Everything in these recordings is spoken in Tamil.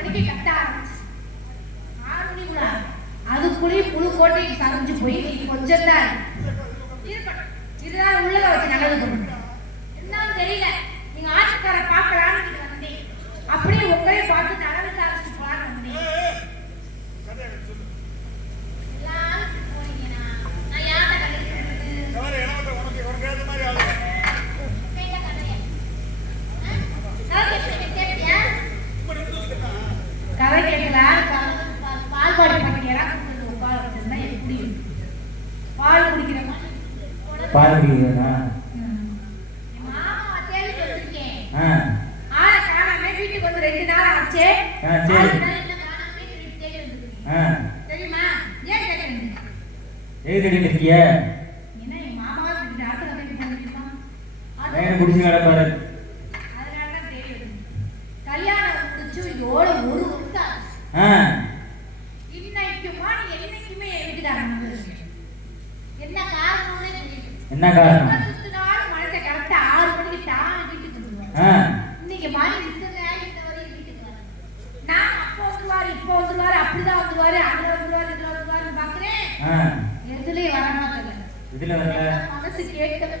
மணிக்கு கத்த ஆரம்பிச்சு 6 மணிக்குள்ள அதுக்குள்ளேயே புழு கோட்டைக்கு சரிஞ்சு போய் கொஞ்சம் தான் இதுதான் உள்ளத வச்சு நல்லது பண்ணுங்க. என்னன்னு தெரியல, நீங்க ஆட்சிக்கார பார்க்கலான்னு வந்தேன், அப்படியே உங்களே பார்த்து நல்ல விசாரிச்சு போலான்னு வந்தேன். எல்லாரும் போனீங்கன்னா நான் யாரை கதை கேட்கலாம். பால்பாடி பண்ணிக்கிறா பால் வச்சிருந்தா எப்படி பால் குடிக்கிற பால் குடிக்கிறா மாமா தேடி வச்சிருக்கேன். ஆளை காணாம வீட்டுக்கு வந்து 2 நாள் ஆச்சு. தெரியுமா? ஏன் கேட்கறீங்க? ஏன் கேட்கறீங்க? என்ன என் மாமாவை இப்படி ஆத்துல வந்து பண்ணிருக்கான். ஏன் குடிச்சு நடப்பாரு? அதனால தான் தேடி வந்து கல்யாணம் முடிச்சு இதோட 1 வருஷம் ஆச்சு. இன்னைக்குமா நீ என்னைக்குமே வீட்டுக்காரங்க என்ன காரணம்னே தெரியல. என்ன காரணம்? சுத்தினாலும் மனசை கரெக்டா 6 மணிக்கு தான் வீட்டுக்கு வந்துருவாங்க. இன்னைக்கு மாதிரி இந்த வரையும் வீட்டுக்கு வர நான் அப்போ வந்துருவாரு இப்போ வந்துருவாரு அப்படிதான் வந்துருவாரு அங்க வந்துருவாரு இதுல வந்துருவாருன்னு பாக்குறேன். எதுலயும் வர மாட்டேங்க. இதுல வரல. மனசு கேட்கல.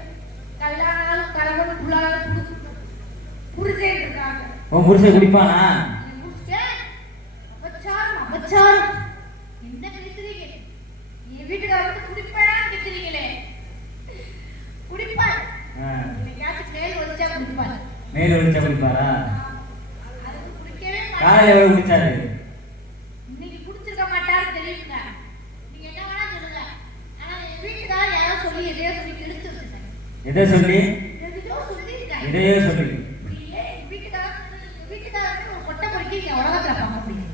கல்யாணம் கலவன் புள்ளாலும் புருஷன் இருக்காங்க. உன் புருஷன் குடிப்பானா? அபச்சாரம் என்ன பேசுறீங்க? என் வீட்டுக்கார வந்து குடிப்பான்னு கேக்குறீங்களே. குடிப்பார். என்னைக்காச்சும் மேல் ஒழிச்சா குடிப்பார். மேல் ஒழிச்சா குடிப்பாரா? அது குடிக்கவே மாட்டார். காலையில எவ்வளவு குடிச்சாரு? இன்னைக்கு குடிச்சிருக்க மாட்டாரு தெரியுங்க. நீங்க என்ன வேணா சொல்லுங்க. ஆனா என் வீட்டுக்கார யாரோ சொல்லி எதையோ சொல்லி எடுத்து வச்சிருக்காங்க. எதை சொல்லி? எதையோ சொல்லிருக்காங்க. எதையோ சொல்லி. இப்படியே வீட்டுக்கார ஒரு கொட்டை பொறுக்கி இங்க உலகத்துல பார்க்க முடியும்.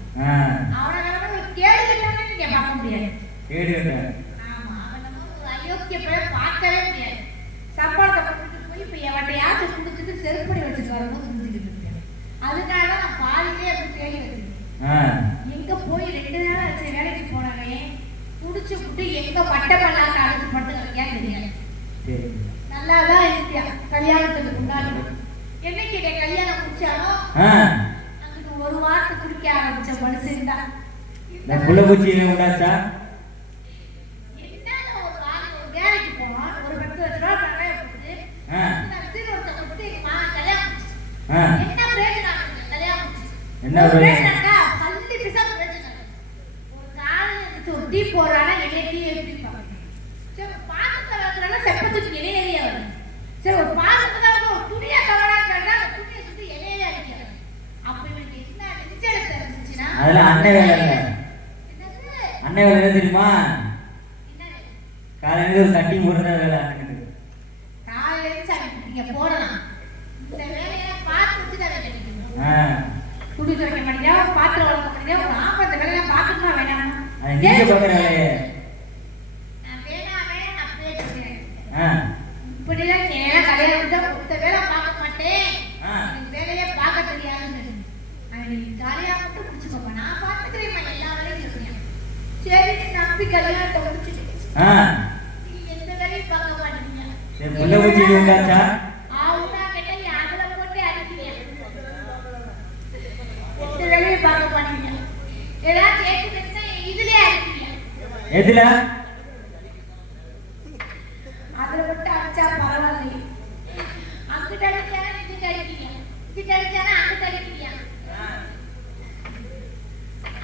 அவனை ஒரு கேடு கட்டானே நீங்க பார்க்க முடியாது. கேடு கட்டான. ஆமா, அவனை ஒரு அயோக்கிய பேரை பார்க்கவே முடியாது. சம்பளத்தை கொடுத்துட்டு போய் இப்ப எவட்டையாச்சும் குடிச்சிட்டு செருப்படி வச்சுட்டு வரும்போது குடிச்சிட்டு இருக்கேன். அதனால நான் பாதியிலே அப்படி தேடி வச்சிருக்கேன். எங்க போய் 2 நாள் ஆச்சு வேலைக்கு போனவன் குடிச்சு விட்டு எங்க பட்ட பல்லாக்க அழைச்சு படுத்துக்கிறேன் தெரியாது. நல்லாதான் இருக்கியா கல்யாணத்துக்கு முன்னாடி. என்னைக்கு கல்யாணம் முடிச்சாலும் அங்கிட்டு 1 வாரத்தை குடிக்க ஆரம்பிச்ச மனுஷன் தான். புள்ள பூச்சி உண்டாச்சா? என்ன ஒரு வேலைக்கு போனோம், ஒரு 10 லட்ச ரூபாய் நகையை கொடுத்து சீர்வரிசை கொடுத்து கல்யாணம் என்ன பிரயோஜனம்? கல்யாணம் என்ன பிரயோஜனக்கா? சல்லி பிசா பிரயோஜனம். ஒரு காலையில எடுத்து ஒரு டீ போடுறானா என்னை டீ எப்படி பார்க்கணும்? சரி, ஒரு பாத்திரத்தை வைக்கிறோன்னா செப்பத்துக்கு இணையவே வரும். சரி, ஒரு பாத்திரத்தை ஒரு துணியை கவனம் கேட்டா துணியை சுற்றி இணையவே அடிக்கிறாங்க. அப்ப இவனுக்கு என்ன நெஞ்செழுத்து இருந்துச்சுன்னா அதெல்லாம் அன்னை வேலை இல்லை. அன்னை வேலை தெரியுமா? காலையில ஒரு தட்டி போடுற வேலை. காலையில நீங்க போடலாம். இந்த வேலையை பார்த்து வச்சு தான் கிடைக்கும். துணி துவைக்க மாட்டேங்க, பாத்திரம் வளர்க்க மாட்டேங்க. ஒரு ஆம்பளை இந்த வேலையை பார்த்துமா வேணாமா? நீங்க பார்க்குற வேலையை நான் வேணாம் அப்படியே சொல்றேன். இப்படிலாம் நேரம் கல்யாணம் முடிச்சா மொத்த வேலை பார்க்க மாட்டேன், இந்த வேலையை பார்க்க தெரியாதுன்னு அவனுக்கு ஜாலியா மட்டும் முடிச்சுக்கோப்பா, நான் பார்த்துக்கிறேன் எல்லா வேலையும் சொல்றேன். சரி, நம்பி கல்யாணத்தை முடிச்சுட்டு நீங்க எந்த வேலையும் பார்க்க மாட்டீங்க. புள்ள பூச்சி உண்டாச்சா? ஆவுனா கேட்டா அதுல போட்டு அடிக்கிறீங்க. எந்த வேலையும் பார்க்க மாட்டீங்க. ஏதாவது கேட்டு பேசினா இதுலயே அடிக்கிறீங்க. எதுல? அதுல போட்டு அடிச்சா பரவாயில்லை. அங்கிட்ட அடிச்சானா இங்கிட்ட அடிக்கிறீங்க, இங்கிட்ட அடிச்சானா அங்கிட்ட அடிக்கிறீங்க,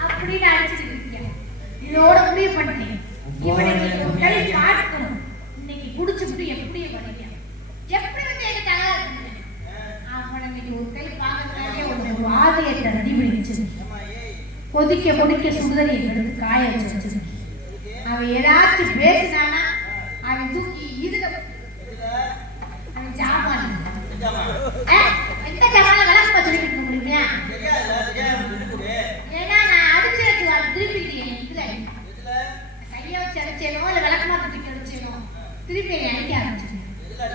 அப்படின்னு அடிச்சுட்டு இருக்கீங்க. இதோட முடிவு பண்ணிட்டேன். இவனை நீங்க ஒரு கை பார்க்கணும். இன்னைக்கு குடிச்சுட்டு எப்படி பண்ணீங்க? எப்படி வந்து எனக்கு தகவல் இருக்குங்க? அவனை இன்னைக்கு ஒரு கை பார்க்கறதுக்காக ஒரு ஆதியத்தை நடி பிடிச்சு கொதிக்க கொதிக்க சுடுதண்ணி எடுத்து காய வச்சு அவன் ஏதாச்சும் பேசினானா அவன் தூக்கி இதுல அவன் ஜாமான் எந்த ஜாமான விளக்க சொல்லிட்டு இருக்க முடியுமா? ஏன்னா நான் அடிச்சு திருப்பிட்டேன். இதுல கையை வச்சு அடிச்சேனோ இல்ல விளக்கமா தூக்கி அடிச்சேனோ திருப்பி அடிக்க ஆரம்பிச்சிட்டேன்.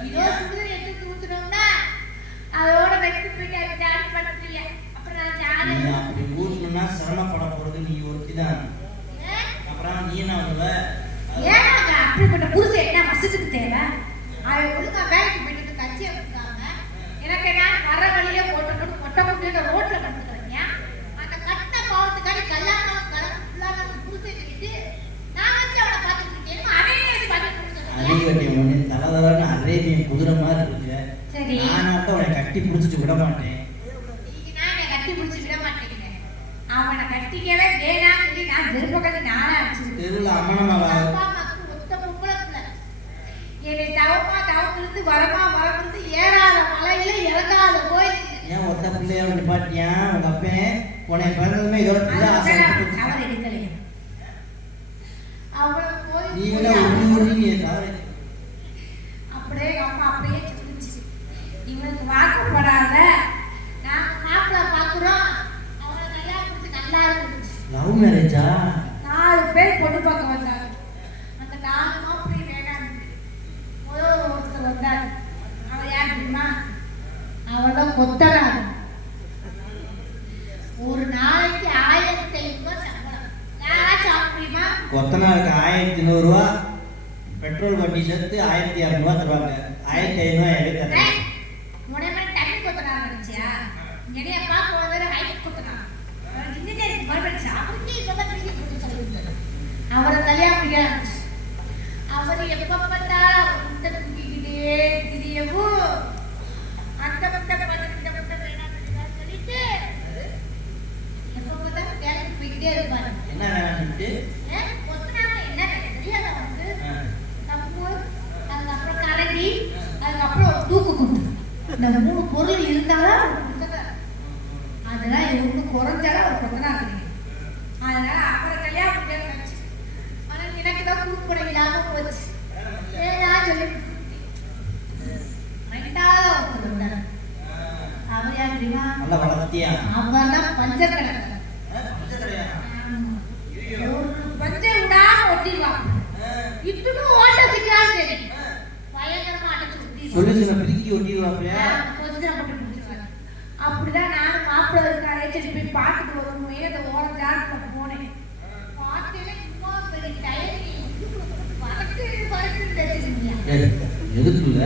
இதோ சுடுதண்ணி எடுத்து ஊத்துனோம்னா அதோட வெட்டி போயிட்டு அவன் ஜாலி படுத்துறிய. அப்புறம் நான் ஜாலி அப்படி ஊத்துனா சிரமப்பட போறது நீ ஒருத்திதான். அப்புறம் நீ என்ன பண்ணுவ? ஏன்னாங்க அப்படிப்பட்ட புருஷன் என்ன மசத்துக்கு தேவை? அவன் ஒழுங்கா வேலைக்கு போயிட்டு கட்சியை கொடுக்காம எனக்கு நான் வர வழியே போட்டு கொட்டை கொண்டு ரோட்ல படுத்துக்கிறேன். அந்த கட்ட வெட்டியம் பண்ணி தலதலன்னு அரேபியன் குதிரை மாதிரி இருக்கு. சரி. நானாட்டம் அவனை கட்டி பிடிச்சிட்டு விட மாட்டேன். நீங்க நான் என்னை கட்டி பிடிச்சி விட மாட்டேங்கிறேன். அவனை கட்டிக்கவே வேணாம்னு சொல்லி நான் திருப்பக்கத்து நானா அடிச்சிருக்கேன். தெருவில் அம்மனமாவா அப்பா அம்மாவுக்கு ஒத்த பொம்பளை பிள்ளை. என்னை தவப்பிருந்து வரமிருந்து ஏறாத மலையில இறங்காத கோயில். ஏன் ஒத்த பிள்ளைய நிப்பாட்டியா உங்க அப்பன் உன்னை பிறந்ததுமே இதோட பிள்ளை ஆசை அவர் எடுக்கலையா அவளை போய் நீங்களே உருவி தவறு. அப்படியே அம்மா அப்படியே சொல்லிச்சு, இவனுக்கு வாக்கப்படாத நாங்க மாப்பிள்ளை பாக்குறோம், அவனை நல்லா பிடிச்சி நல்லா இருந்துச்சு. லவ் மேரேஜா? 4 பேர் பொண்ணு பார்க்க வந்தாங்க. அந்த 4 மாப்பிள்ளை வேணாம். ஒருத்தர் வந்தாரு. அவன் யார் தெரியுமா? அவன் கொத்தனார். ஒரு நாளைக்கு 1500 ரூபாய் சம்பளம். யாராச்சும் சாப்பிடுமா? கொத்தனாருக்கு 1100 ரூபா, பெட்ரோல் வண்டி சேர்த்து 1200 ரூபா தருவாங்க. 1500 எடுத்து உடனே தண்ணி கொத்தனார் நினைச்சியா? என்னைய பார்க்க வந்தாரு ஹைட் கொத்தனார். இன்ஜினியரிங் படிச்சு அவருக்கே இப்பதான் பிடிக்க போட்டு சொல்லியிருந்தாரு. அவரை கல்யாணம் பண்ணிக்க ஆரம்பிச்சு. அவர் எப்ப பார்த்தாலும் முட்டை தூக்கிக்கிட்டே திரியவும் அந்த முட்டை இந்த முட்டை வேணாம் சொல்லிட்டு எப்ப பார்த்தாலும் வேலைக்கு போய்கிட்டே இருப்பாரு. என்ன வேணாம் சொல்லிட்டு கொத்தனார் என்ன வேலை தெரியாத வந்து தப்பு, அதுக்கப்புறம் கரண்டி, அதுக்கப்புறம் ஒரு தூக்கு குண்டு. இந்த 3 பொருள் இருந்தாலும் ஒரு கொத்தனார். அதெல்லாம் ஒண்ணு குறைஞ்சாலும் ஒரு கொத்தனார் கிடைக்கும். அதனால அவரை கல்யாணம் பண்ணி வச்சு. ஆனா எனக்கு தான் கூப்பிட இல்லாம போச்சு. ஏன்னா சொல்லி 2வது ஒருத்தர் வந்தார். அவர் யார் தெரியுமா? நல்லா வளர்த்தியா? அவர் தான் பஞ்சர் கடைக்காரர். ஒரு பஞ்சர் விடாம ஒட்டிடுவாங்க. இப்பவும் ஓட்ட சிக்கிறான்னு சரி பயங்கரமா அடைச்சு ஒட்டி சொல்லுச்சுல பிரிக்கி ஒட்டிடுவாப்பியா? அப்படிதான் நானும் மாப்பிள்ளை இருக்காரே சரி போய் பார்த்துட்டு வருவோமே அந்த ஓரம் ஜாட்டில் போனேன். பார்த்தேன்னா சும்மா பெரிய டயரி வறட்டு தேய்ச்சிருந்தீங்க. எதுக்குல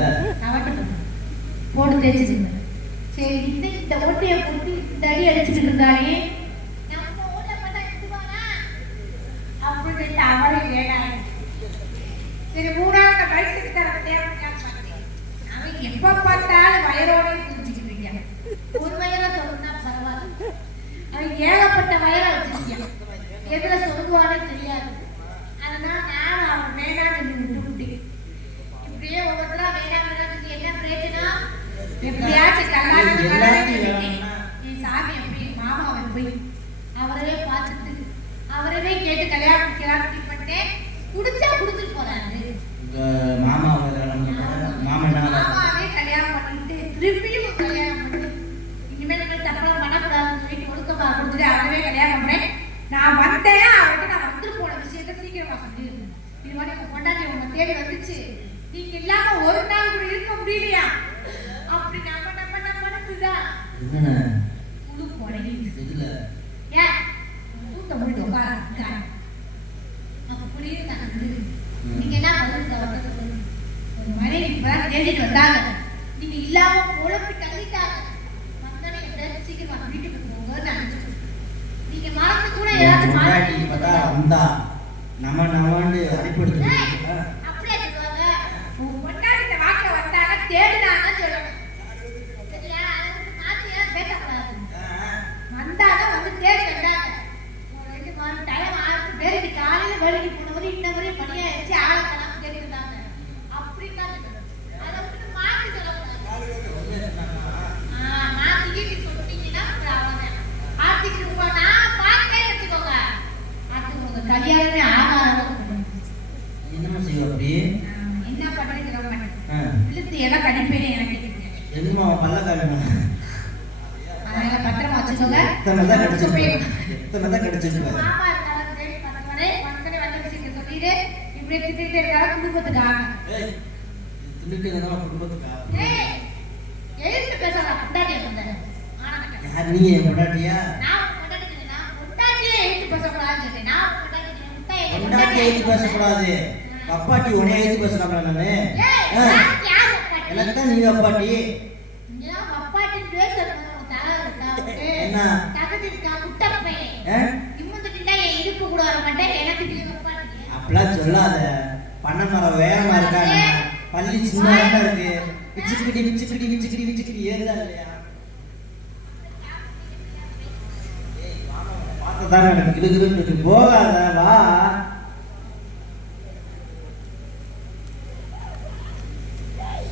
போட்டு தேய்ச்சிருந்தேன். சரி இந்த ஓட்டையை போட்டு இந்த அடி அடிச்சுட்டு இருந்தாலே நம்ம ஓட்டை பார்த்தா எடுத்துவானா அப்படின்னு அவரை வேணாம். சரி 3வது வயசுக்கு தர தேவையான பார்த்தேன். அவன் எப்ப பார்த்தாலும் வயரோட குடிச்சுக்கிட்டு இருக்கான். ஒரு வயரை சொல்லணும்னா பரவாயில்ல, அவன் ஏகப்பட்ட வயரை வச்சிருக்கான். எதுல சொல்லுவானே தெரியாது. அதனால நான் அவன் வேணான்னு சொல்லி விட்டுவிட்டேன். இப்படியே ஒவ்வொருத்தரா வேணாம் சொல்லி என்ன பிரயோஜனம்? எப்படியாச்சும் கல்யாணம் என் சாமி எப்படி மாமாவை போய் அவரவே பார்த்துட்டு அவரவே கேட்டு கல்யாணம் பண்ணிக்கலாம் பண்ணிட்டேன். குடிச்சா குடிச்சிட்டு போறாரு. மாமாவே கல்யாணம் பண்ணிட்டு திருப்பியும் கல்யாணம் பண்ணி இனிமேல் தப்பெல்லாம் பண்ணக்கூடாதுன்னு சொல்லிட்டு ஒழுக்கமா கொடுத்துட்டு அவரவே கல்யாணம் பண்ணேன். நான் வந்தேன்னா அவருக்கு நான் வந்துட்டு போன விஷயத்த சீக்கிரமா சொல்லியிருந்தேன். இது மாதிரி உங்க பொண்டாட்டி உங்க தேடி வந்துச்சு, நீங்க இல்லாம ஒரு நாள் கூட இருக்க முடியலையா? அப்படி நம்ம நடக்குதான் முழு போனீங்க. ஏன் தூத்த முடிட்டு உட்கார அப்ப புரியுது. நீங்க என்ன பண்ணுறது? ஒரு மனைவி இப்பதான் தேடிட்டு வந்தாங்க, நீங்க இல்லாம குழப்பி தள்ளிட்டாங்க. வந்தானே எப்படியாச்சும் சீக்கிரமா வீட்டுக்கு போங்க நினைச்சு நீங்க மறந்து கூட ஏதாச்சும் அப்படியே சொல்லுவாங்க. பொண்டாட்டி இந்த வாக்கில வந்தாங்க தேடினாங்க சொல்லணும். சரியா? அதை வந்து மாத்தியா பேசக்கூடாது. வந்தாங்க வந்து தேடி வந்தாங்க. 2 மாதம் டைம் ஆயிரத்து பேருக்கு காலையில வேலைக்கு போனவரு இன்னவரையும் பணியாயிடுச்சு ஆளக்கலாம் தேடி வந்தாங்க. அப்படிதான் சொல்லணும். அதை வந்து மாத்தி சொல்லக்கூடாது. மாத்திக்கிட்டு சொல்லிட்டீங்கன்னா அவ்வளவுதான். மாத்திக்கிட்டு நான் பார்த்தே வச்சுக்கோங்க, அது உங்க கல்யாணமே ஆகாத என்ன செய்வ? அப்படி என்ன பண்றேன்னு சொல்ல மாட்டேன். இழுத்து எல்லாம் கடிப்பேன்னு எனக்கு எதுமா பல்லக்காரமா? அதனால பத்திரமா வச்சுக்கோங்க. எத்தனை தான் கிடைச்சிருப்ப? மாமா இருக்காரு தேடி பார்த்தவரே வந்தனே வந்து விஷயத்தை சொல்லிட்டு இப்படி திட்டிட்டு இருக்காரு குடும்பத்துக்காக. குடும்பத்துக்கா? எழுத்து பேசலாம். பொண்டாட்டியை வந்தாரு ஆனந்த யார் நீ? பொண்டாட்டியா? நான் பொண்டாட்டி நான் பொண்டாட்டியே எழுத்து பேசக்கூடாதுன்னு சொன்னேன். நான் பொண்டாட்டி எழுத்து பேசக்கூடாது. அப்பாட்டி உன்னை எழுத்து பேசலாம்ல நானு? எனக்கு தான் நீ அப்பாட்டி. அப்பாட்டின்னு பேசுறது என்ன தகுதி இருக்கா? குட்டப்பே இம்முந்துட்டா என் இடுப்பு கூட வர மாட்டேன். எனக்கு அப்பாட்டி அப்படிலாம் சொல்லாத. பண்ண மரம் வேகமா இருக்காங்க, பள்ளி சின்னதா இருக்கு, விச்சுக்கிடி ஏறுதா இல்லையா? பார்த்தா எனக்கு கிடுகிடுன்னு இருக்கு. போகாத வா.